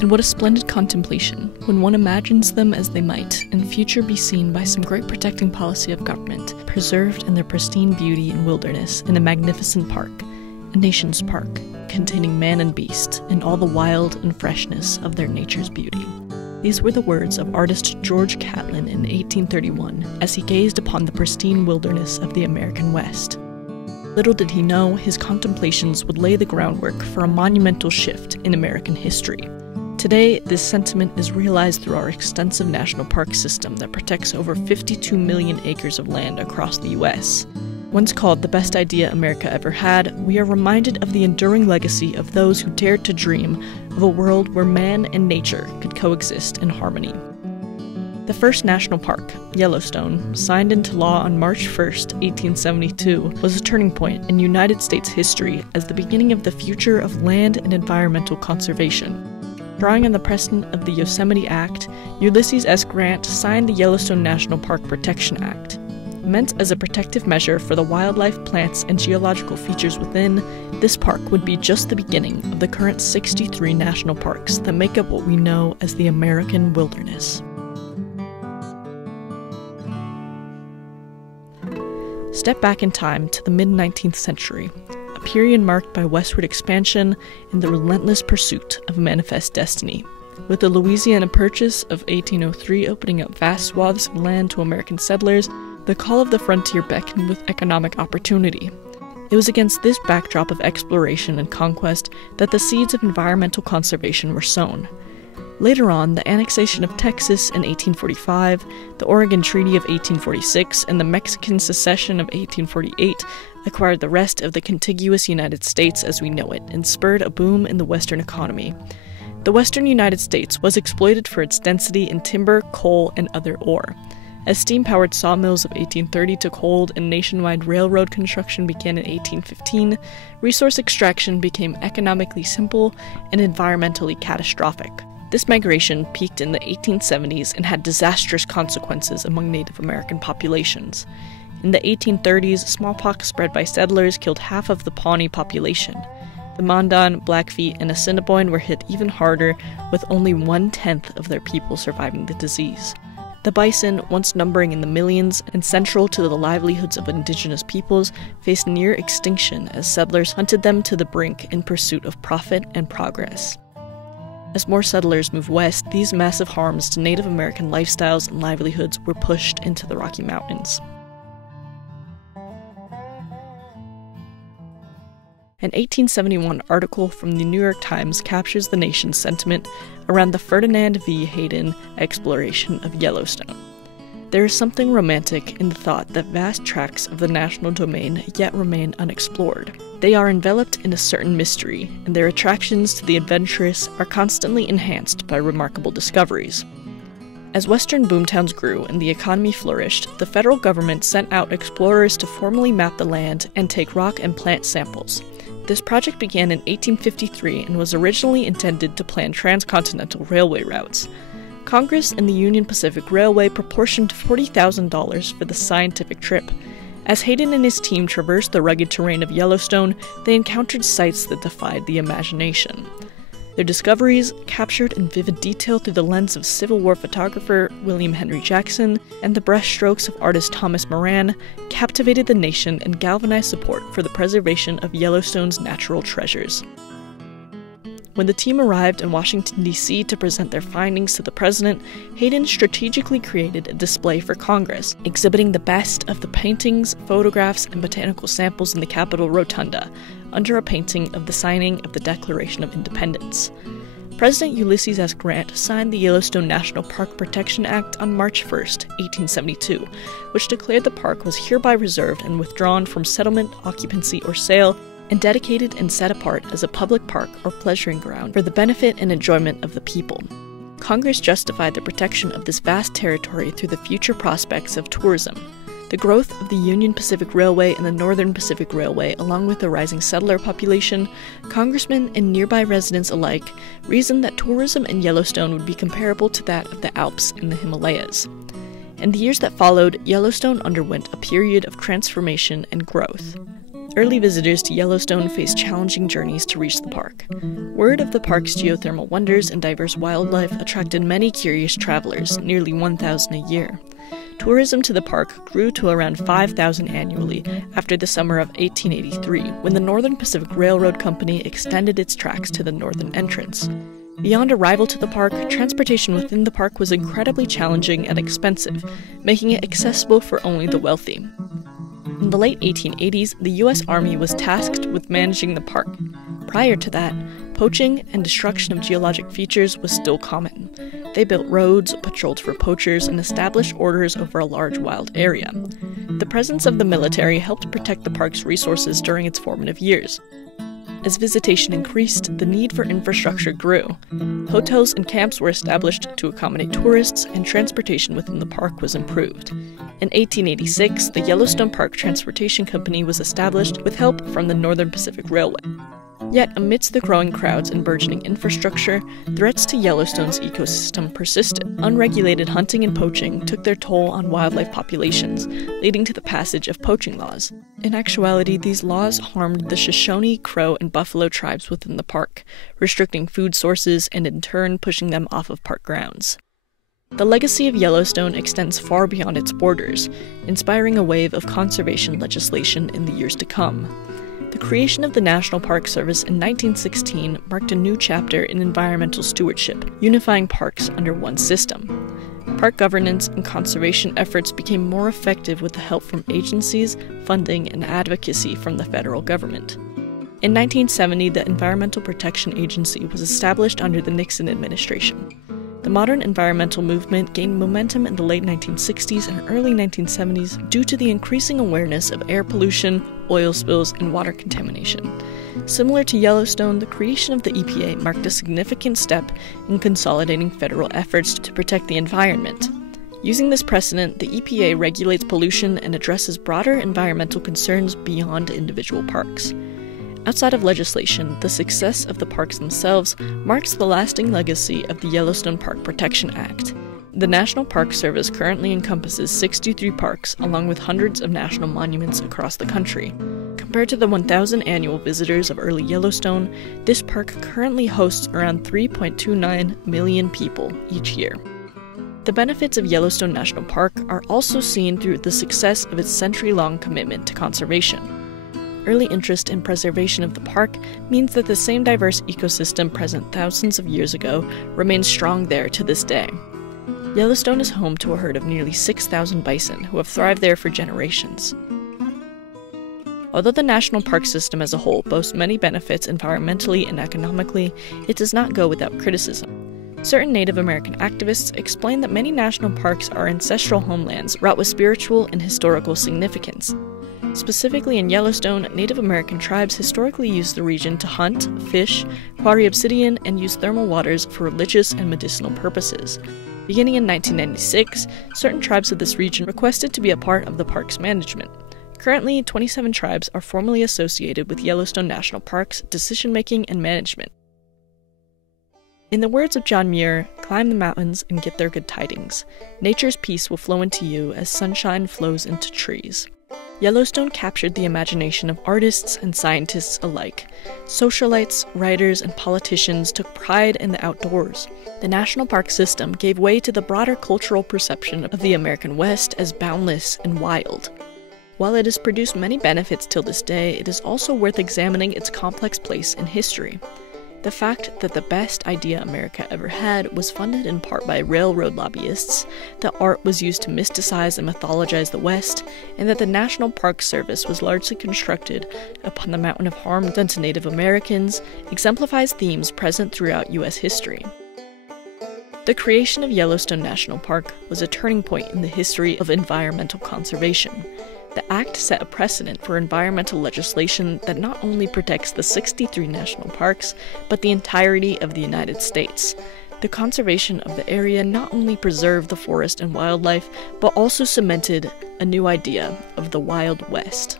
And what a splendid contemplation, when one imagines them as they might, in future be seen by some great protecting policy of government, preserved in their pristine beauty and wilderness in a magnificent park, a nation's park, containing man and beast, in all the wild and freshness of their nature's beauty. These were the words of artist George Catlin in 1831, as he gazed upon the pristine wilderness of the American West. Little did he know, his contemplations would lay the groundwork for a monumental shift in American history. Today, this sentiment is realized through our extensive national park system that protects over 52 million acres of land across the U.S. Once called the best idea America ever had, we are reminded of the enduring legacy of those who dared to dream of a world where man and nature could coexist in harmony. The first national park, Yellowstone, signed into law on March 1, 1872, was a turning point in United States history as the beginning of the future of land and environmental conservation. Drawing on the precedent of the Yosemite Act, Ulysses S. Grant signed the Yellowstone National Park Protection Act. Meant as a protective measure for the wildlife, plants, and geological features within, this park would be just the beginning of the current 63 national parks that make up what we know as the American wilderness. Step back in time to the mid-19th century, a period marked by westward expansion and the relentless pursuit of manifest destiny. With the Louisiana Purchase of 1803 opening up vast swaths of land to American settlers, the call of the frontier beckoned with economic opportunity. It was against this backdrop of exploration and conquest that the seeds of environmental conservation were sown. Later on, the annexation of Texas in 1845, the Oregon Treaty of 1846, and the Mexican Secession of 1848 acquired the rest of the contiguous United States as we know it and spurred a boom in the Western economy. The Western United States was exploited for its density in timber, coal, and other ore. As steam-powered sawmills of 1830 took hold and nationwide railroad construction began in 1815, resource extraction became economically simple and environmentally catastrophic. This migration peaked in the 1870s and had disastrous consequences among Native American populations. In the 1830s, smallpox spread by settlers killed half of the Pawnee population. The Mandan, Blackfeet, and Assiniboine were hit even harder, with only 1/10 of their people surviving the disease. The bison, once numbering in the millions and central to the livelihoods of indigenous peoples, faced near extinction as settlers hunted them to the brink in pursuit of profit and progress. As more settlers moved west, these massive harms to Native American lifestyles and livelihoods were pushed into the Rocky Mountains. An 1871 article from the New York Times captures the nation's sentiment around the Ferdinand V. Hayden exploration of Yellowstone. There is something romantic in the thought that vast tracts of the national domain yet remain unexplored. They are enveloped in a certain mystery, and their attractions to the adventurous are constantly enhanced by remarkable discoveries. As western boomtowns grew and the economy flourished, the federal government sent out explorers to formally map the land and take rock and plant samples. This project began in 1853 and was originally intended to plan transcontinental railway routes. Congress and the Union Pacific Railway proportioned $40,000 for the scientific trip. As Hayden and his team traversed the rugged terrain of Yellowstone, they encountered sights that defied the imagination. Their discoveries, captured in vivid detail through the lens of Civil War photographer William Henry Jackson and the brushstrokes of artist Thomas Moran, captivated the nation and galvanized support for the preservation of Yellowstone's natural treasures. When the team arrived in Washington, D.C. to present their findings to the president, Hayden strategically created a display for Congress, exhibiting the best of the paintings, photographs, and botanical samples in the Capitol Rotunda, under a painting of the signing of the Declaration of Independence. President Ulysses S. Grant signed the Yellowstone National Park Protection Act on March 1, 1872, which declared the park was hereby reserved and withdrawn from settlement, occupancy, or sale, and dedicated and set apart as a public park or pleasuring ground for the benefit and enjoyment of the people. Congress justified the protection of this vast territory through the future prospects of tourism. The growth of the Union Pacific Railway and the Northern Pacific Railway, along with the rising settler population, congressmen and nearby residents alike reasoned that tourism in Yellowstone would be comparable to that of the Alps and the Himalayas. In the years that followed, Yellowstone underwent a period of transformation and growth. Early visitors to Yellowstone faced challenging journeys to reach the park. Word of the park's geothermal wonders and diverse wildlife attracted many curious travelers, nearly 1,000 a year. Tourism to the park grew to around 5,000 annually after the summer of 1883, when the Northern Pacific Railroad Company extended its tracks to the northern entrance. Beyond arrival to the park, transportation within the park was incredibly challenging and expensive, making it accessible for only the wealthy. In the late 1880s, the U.S. Army was tasked with managing the park. Prior to that, poaching and destruction of geologic features was still common. They built roads, patrolled for poachers, and established orders over a large wild area. The presence of the military helped protect the park's resources during its formative years. As visitation increased, the need for infrastructure grew. Hotels and camps were established to accommodate tourists, and transportation within the park was improved. In 1886, the Yellowstone Park Transportation Company was established with help from the Northern Pacific Railway. Yet, amidst the growing crowds and burgeoning infrastructure, threats to Yellowstone's ecosystem persisted. Unregulated hunting and poaching took their toll on wildlife populations, leading to the passage of poaching laws. In actuality, these laws harmed the Shoshone, Crow, and Buffalo tribes within the park, restricting food sources and in turn pushing them off of park grounds. The legacy of Yellowstone extends far beyond its borders, inspiring a wave of conservation legislation in the years to come. The creation of the National Park Service in 1916 marked a new chapter in environmental stewardship, unifying parks under one system. Park governance and conservation efforts became more effective with the help from agencies, funding, and advocacy from the federal government. In 1970, the Environmental Protection Agency was established under the Nixon administration. The modern environmental movement gained momentum in the late 1960s and early 1970s due to the increasing awareness of air pollution, oil spills, and water contamination. Similar to Yellowstone, the creation of the EPA marked a significant step in consolidating federal efforts to protect the environment. Using this precedent, the EPA regulates pollution and addresses broader environmental concerns beyond individual parks. Outside of legislation, the success of the parks themselves marks the lasting legacy of the Yellowstone Park Protection Act. The National Park Service currently encompasses 63 parks, along with hundreds of national monuments across the country. Compared to the 1,000 annual visitors of early Yellowstone, this park currently hosts around 3.29 million people each year. The benefits of Yellowstone National Park are also seen through the success of its century-long commitment to conservation. Early interest in preservation of the park means that the same diverse ecosystem present thousands of years ago remains strong there to this day. Yellowstone is home to a herd of nearly 6,000 bison who have thrived there for generations. Although the national park system as a whole boasts many benefits environmentally and economically, it does not go without criticism. Certain Native American activists explain that many national parks are ancestral homelands wrought with spiritual and historical significance. Specifically in Yellowstone, Native American tribes historically used the region to hunt, fish, quarry obsidian, and use thermal waters for religious and medicinal purposes. Beginning in 1996, certain tribes of this region requested to be a part of the park's management. Currently, 27 tribes are formally associated with Yellowstone National Park's decision-making and management. In the words of John Muir, climb the mountains and get their good tidings. Nature's peace will flow into you as sunshine flows into trees. Yellowstone captured the imagination of artists and scientists alike. Socialites, writers, and politicians took pride in the outdoors. The national park system gave way to the broader cultural perception of the American West as boundless and wild. While it has produced many benefits till this day, it is also worth examining its complex place in history. The fact that the best idea America ever had was funded in part by railroad lobbyists, that art was used to mysticize and mythologize the West, and that the National Park Service was largely constructed upon the mountain of harm done to Native Americans exemplifies themes present throughout U.S. history. The creation of Yellowstone National Park was a turning point in the history of environmental conservation. The act set a precedent for environmental legislation that not only protects the 63 national parks, but the entirety of the United States. The conservation of the area not only preserved the forest and wildlife, but also cemented a new idea of the Wild West.